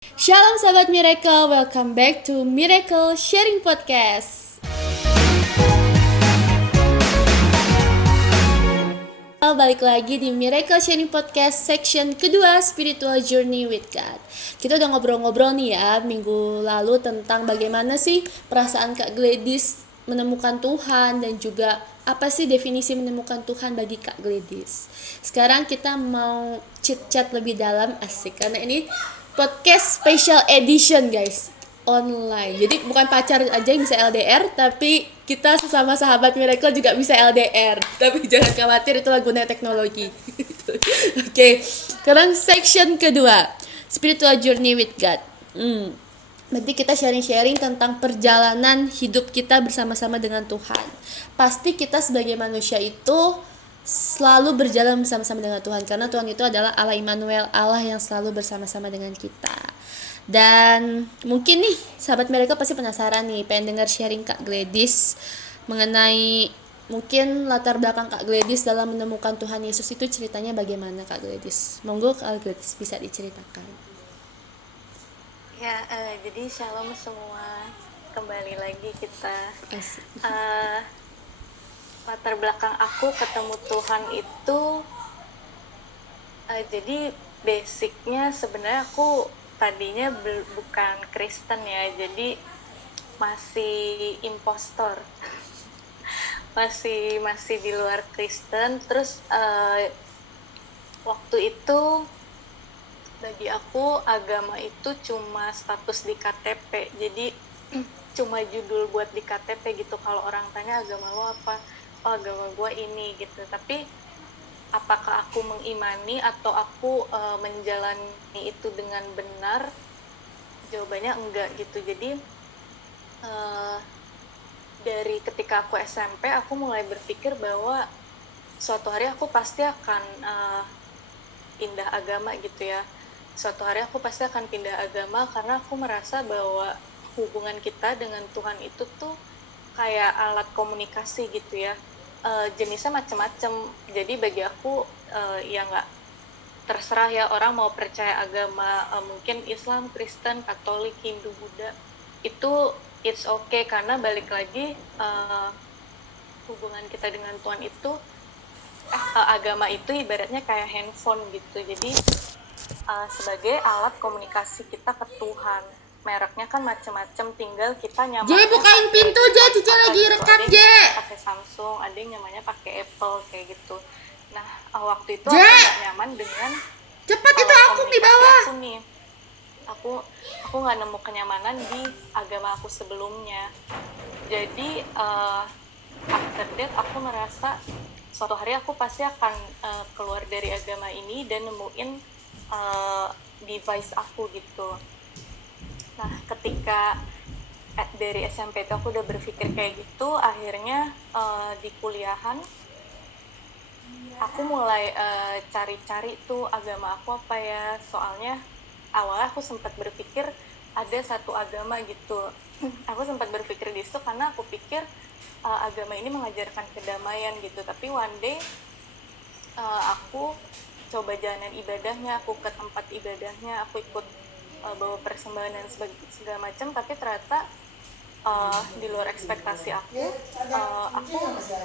Shalom sahabat Miracle, welcome back to Miracle Sharing Podcast. Balik lagi di Miracle Sharing Podcast section kedua, Spiritual Journey with God. Kita udah ngobrol-ngobrol nih ya minggu lalu tentang bagaimana sih perasaan Kak Gladys menemukan Tuhan dan juga apa sih definisi menemukan Tuhan bagi Kak Gladys. Sekarang kita mau chit-chat lebih dalam, asik, karena ini podcast special edition guys, online. Jadi bukan pacar aja yang bisa LDR, tapi kita sesama sahabat Miracle juga bisa LDR. Tapi jangan khawatir, itulah gunanya teknologi. Oke, sekarang section kedua, Spiritual Journey with God. Berarti kita sharing-sharing tentang perjalanan hidup kita bersama-sama dengan Tuhan. Pasti kita sebagai manusia itu selalu berjalan bersama-sama dengan Tuhan, karena Tuhan itu adalah Allah Immanuel, Allah yang selalu bersama-sama dengan kita. Dan mungkin nih sahabat Miracle pasti penasaran nih, pengen dengar sharing Kak Gladys mengenai mungkin latar belakang Kak Gladys dalam menemukan Tuhan Yesus itu ceritanya bagaimana Kak Gladys. Monggo Kak Gladys bisa diceritakan. Ya, jadi shalom semua. Kembali lagi kita. Asik. Latar belakang aku ketemu Tuhan itu, jadi basicnya sebenarnya aku tadinya bukan Kristen ya, jadi masih impostor, masih di luar Kristen. Terus waktu itu bagi aku agama itu cuma status di KTP, jadi cuma judul buat di KTP gitu. Kalau orang tanya agama lo apa, oh agama gue ini gitu. Tapi apakah aku mengimani atau aku menjalani itu dengan benar, jawabannya enggak gitu. Jadi dari ketika aku SMP aku mulai berpikir bahwa suatu hari aku pasti akan pindah agama gitu ya. Suatu hari aku pasti akan pindah agama karena aku merasa bahwa hubungan kita dengan Tuhan itu tuh kayak alat komunikasi gitu ya. Jenisnya macam-macam. Jadi bagi aku ya nggak, terserah ya orang mau percaya agama mungkin Islam, Kristen, Katolik, Hindu, Buddha, itu it's okay, karena balik lagi hubungan kita dengan Tuhan itu agama itu ibaratnya kayak handphone gitu. Jadi sebagai alat komunikasi kita ke Tuhan. Mereknya kan macam-macam, tinggal kita nyamannya. Jadi bukain pintu Je, Cica lagi rekam Je. Ada yang pakai Samsung, ada yang nyamannya pakai Apple kayak gitu. Nah, waktu itu aku nggak nyaman dengan cepat itu aku di bawah. Aku nih, aku nggak nemu kenyamanan di agama aku sebelumnya. Jadi after that aku merasa suatu hari aku pasti akan keluar dari agama ini dan nemuin device aku gitu. Nah, ketika dari SMP itu aku udah berpikir kayak gitu, akhirnya di kuliahan aku mulai cari-cari tuh agama aku apa ya. Soalnya awalnya aku sempat berpikir ada satu agama gitu. Aku sempat berpikir di situ karena aku pikir agama ini mengajarkan kedamaian gitu. Tapi one day aku coba jalanan ibadahnya, aku ke tempat ibadahnya, aku ikut bawa persembahan dan segala macam, tapi ternyata di luar ekspektasi aku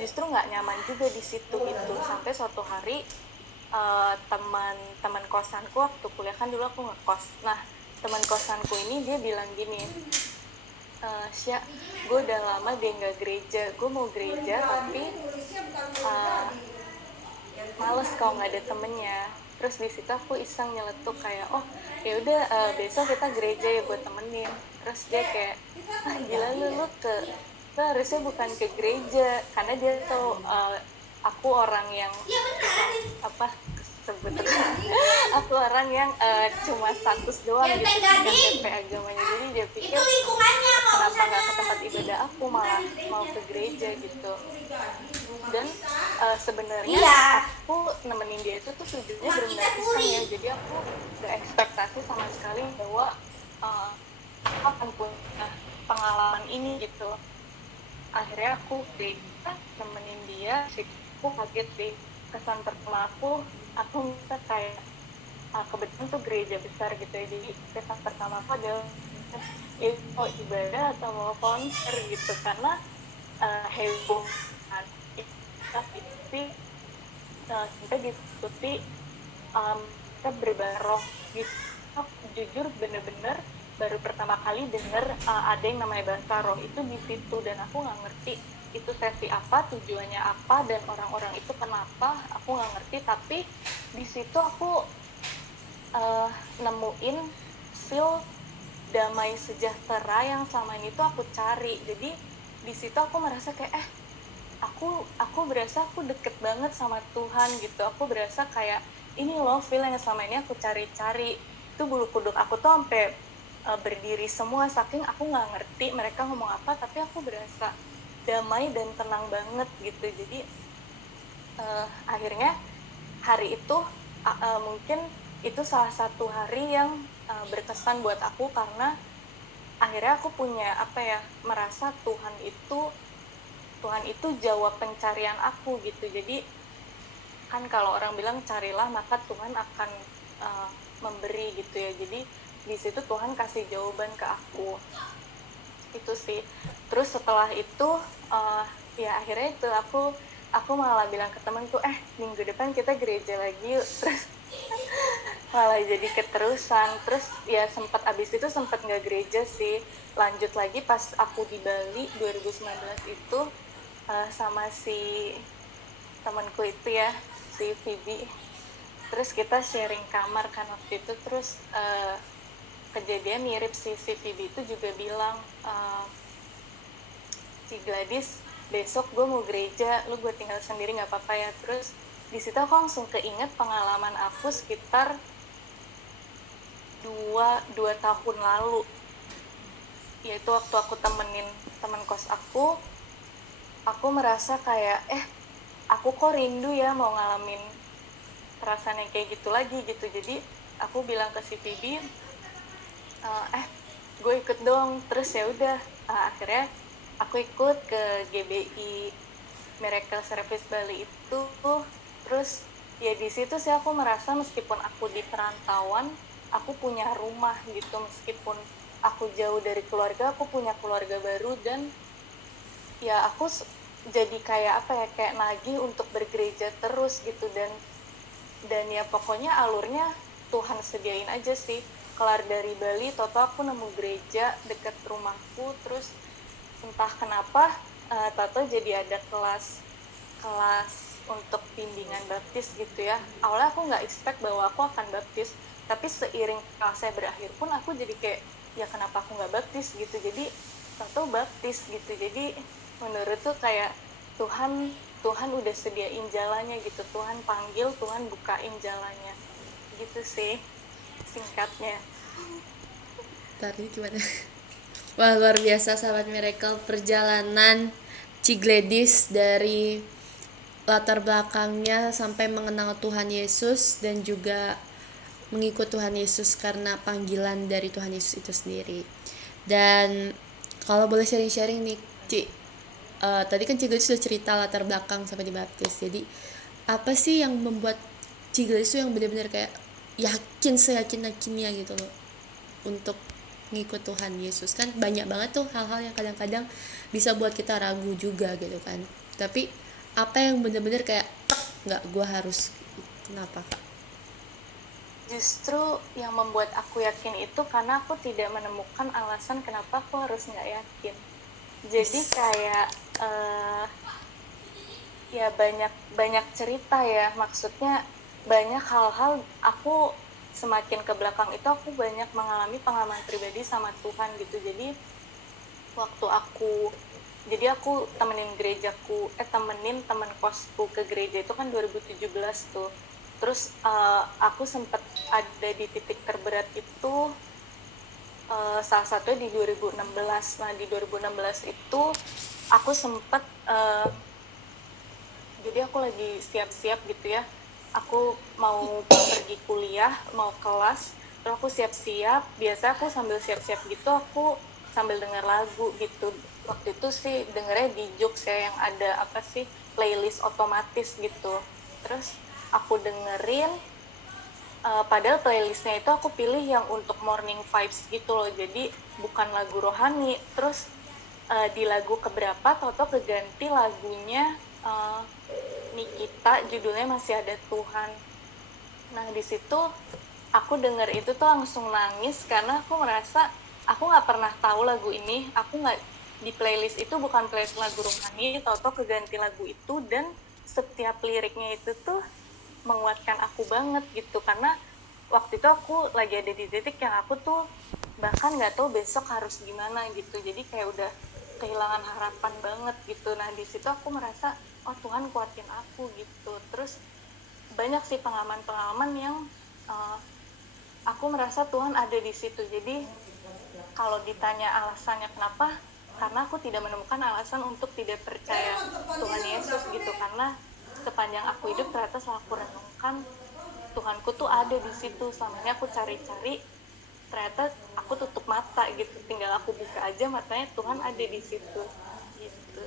justru nggak nyaman juga di situ gitu. Sampai suatu hari teman kosanku, waktu kuliah kan dulu aku ngekos. Nah, teman kosanku ini dia bilang gini, Sya, gue udah lama dia nggak gereja, gue mau gereja tapi males kalau nggak ada temennya. Terus di situ aku iseng nyeletuk kayak, oh ya udah besok kita gereja ya, buat temenin. Terus dia kayak, gila lu harusnya bukan ke gereja, karena dia tahu aku orang yang aku orang yang cuma status doang gitu di KTP agamanya. Jadi dia pikir kenapa nggak ke tempat ibadah aku, malah mau ke gereja gitu. Dan sebenarnya aku nemenin dia itu tuh tujuannya benar-benar iseng ya. Jadi aku gak ekspektasi sama sekali bahwa aku akan punya pengalaman ini gitu. Akhirnya aku nemenin dia, aku kaget deh. Kesan pertama aku minta kayak kebetulan tuh gereja besar gitu ya, jadi kesan pertama aku adalah itu mau ibadah atau mau konser gitu, karena heboh kan. Tapi sampai diikuti kita berbareng gitu. Aku jujur bener-bener baru pertama kali denger ada yang namanya bahasa roh itu di situ, dan aku nggak ngerti itu sesi apa, tujuannya apa, dan orang-orang itu kenapa, aku nggak ngerti. Tapi di situ aku uh, nemuin feel damai sejahtera yang selama ini tuh aku cari. Jadi di situ aku merasa kayak aku berasa aku deket banget sama Tuhan gitu. Aku berasa kayak ini loh feel yang selama ini aku cari-cari. Itu bulu kuduk aku tuh sampai berdiri semua, saking aku nggak ngerti mereka ngomong apa, tapi aku berasa damai dan tenang banget gitu. Jadi akhirnya hari itu mungkin itu salah satu hari yang berkesan buat aku, karena akhirnya aku punya apa ya, merasa Tuhan itu jawab pencarian aku gitu. Jadi kan kalau orang bilang carilah maka Tuhan akan memberi gitu ya. Jadi di situ Tuhan kasih jawaban ke aku itu sih. Terus setelah itu ya akhirnya itu aku malah bilang ke temanku, minggu depan kita gereja lagi yuk. Terus malah jadi keterusan. Terus ya sempat abis itu sempat nggak gereja sih, lanjut lagi pas aku di Bali 2019 itu sama si temanku itu ya, si Vivi. Terus kita sharing kamar kan waktu itu. Terus kejadian mirip, si Vivi itu juga bilang, si Gladys besok gue mau gereja, lu gue tinggal sendiri nggak apa-apa ya. Terus di situ aku langsung keinget pengalaman aku sekitar dua tahun lalu, yaitu waktu aku temenin teman kos aku merasa kayak aku kok rindu ya mau ngalamin perasaan yang kayak gitu lagi gitu. Jadi aku bilang ke si Phoebe, gue ikut dong. Terus ya udah, akhirnya aku ikut ke GBI Miracle Service Bali itu. Terus ya di situ sih aku merasa meskipun aku di perantauan, aku punya rumah gitu. Meskipun aku jauh dari keluarga, aku punya keluarga baru. Dan ya aku jadi kayak apa ya, kayak nagih untuk bergereja terus gitu. Dan ya pokoknya alurnya Tuhan sediain aja sih. Kelar dari Bali, toto aku nemu gereja deket rumahku. Terus entah kenapa toto jadi ada kelas untuk bimbingan baptis gitu ya. Awalnya aku nggak expect bahwa aku akan baptis, tapi seiring kelasnya berakhir pun aku jadi kayak, ya kenapa aku nggak baptis gitu. Jadi toto baptis gitu. Jadi menurut tuh kayak Tuhan udah sediain jalannya gitu. Tuhan panggil, Tuhan bukain jalannya gitu sih singkatnya. Tadi gimana? Wah, luar biasa sahabat Miracle, perjalanan Cigledis dari latar belakangnya sampai mengenal Tuhan Yesus dan juga mengikut Tuhan Yesus karena panggilan dari Tuhan Yesus itu sendiri. Dan kalau boleh sharing-sharing nih, Ci, tadi kan Cigledis sudah cerita latar belakang sampai dibaptis. Jadi apa sih yang membuat Cigledis itu yang benar-benar kayak yakin, seyakin-yakinnya gitu loh untuk ngikut Tuhan Yesus? Kan banyak banget tuh hal-hal yang kadang-kadang bisa buat kita ragu juga gitu kan. Tapi apa yang bener-bener kayak nggak, gue harus, kenapa Kak? Justru yang membuat aku yakin itu karena aku tidak menemukan alasan kenapa aku harus nggak yakin. Jadi kayak ya banyak cerita ya, maksudnya banyak hal-hal. Aku semakin ke belakang itu aku banyak mengalami pengalaman pribadi sama Tuhan gitu. Jadi waktu aku temenin teman kosku ke gereja itu kan 2017 tuh. Terus aku sempet ada di titik terberat itu salah satunya di 2016. Nah di 2016 itu aku sempet jadi aku lagi siap-siap gitu ya, aku mau pergi kuliah, mau kelas. Terus aku siap-siap, biasa aku sambil siap-siap gitu aku sambil denger lagu gitu. Waktu itu sih dengernya di Joox ya, yang ada apa sih, playlist otomatis gitu. Terus aku dengerin, padahal playlistnya itu aku pilih yang untuk morning vibes gitu loh, jadi bukan lagu rohani. Terus di lagu keberapa Toto keganti lagunya Nikita, judulnya Masih Ada Tuhan. Nah di situ aku denger itu tuh langsung nangis karena aku merasa aku nggak pernah tahu lagu ini, aku nggak di playlist itu, bukan playlist lagu rohani, Toto keganti lagu itu, dan setiap liriknya itu tuh menguatkan aku banget gitu. Karena waktu itu aku lagi ada di titik yang aku tuh bahkan nggak tahu besok harus gimana gitu, jadi kayak udah kehilangan harapan banget gitu. Nah di situ aku merasa oh Tuhan kuatin aku gitu. Terus banyak sih pengalaman-pengalaman yang uh, aku merasa Tuhan ada di situ. Jadi kalau ditanya alasannya kenapa, karena aku tidak menemukan alasan untuk tidak percaya Tuhan Yesus gitu. Karena sepanjang aku hidup ternyata setelah aku renungkan, Tuhanku tuh ada di situ. Selama ini aku cari-cari, ternyata aku tutup mata gitu, tinggal aku buka aja matanya, Tuhan ada di situ gitu.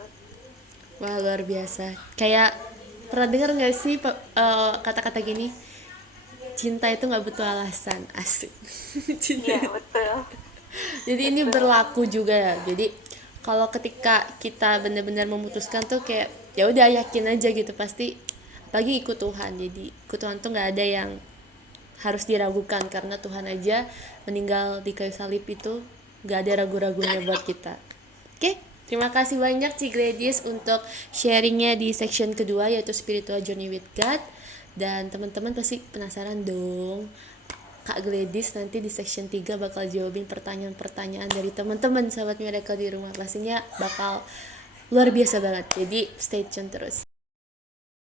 Wah, luar biasa. Kayak pernah dengar nggak sih kata-kata gini? Cinta itu nggak butuh alasan, asik. Cinta. Iya betul. Jadi ini Betul. berlaku juga ya. Jadi kalau ketika kita benar-benar memutuskan tuh kayak ya udah yakin aja gitu, pasti lagi ikut Tuhan. Jadi ikut Tuhan tuh nggak ada yang harus diragukan, karena Tuhan aja meninggal di kayu salib itu nggak ada ragu-ragunya buat kita. Oke, terima kasih banyak Ci Gladys untuk sharingnya di section kedua, yaitu Spiritual Journey with God. Dan teman-teman pasti penasaran dong, Kak Gladys nanti di section 3 bakal jawabin pertanyaan-pertanyaan dari teman-teman sahabat Miracle di rumah. Pastinya bakal luar biasa banget. Jadi stay tune terus.